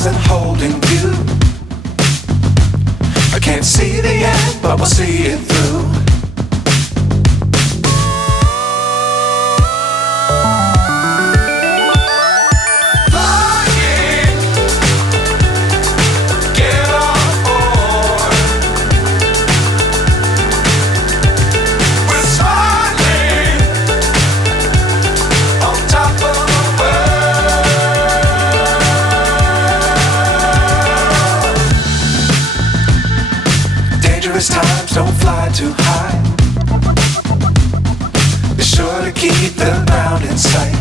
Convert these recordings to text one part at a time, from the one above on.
stars and holding you. I can't see the end, but we'll see it through. Times don't fly too high. Be sure to keep the ground in sight.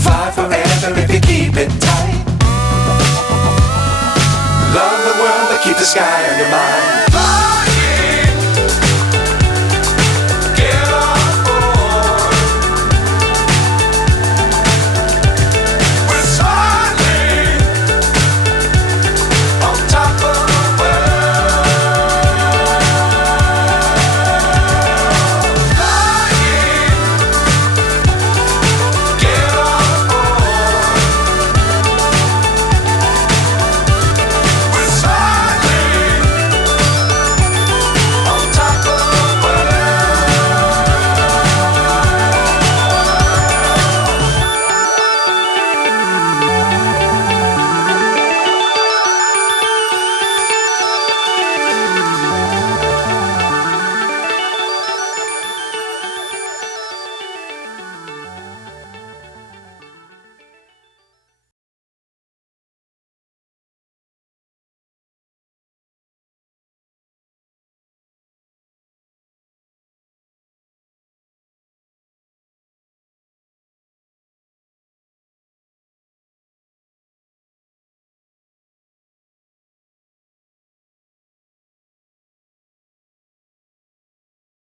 Fly forever if you keep it tight. Love the world but keep the sky on your mind.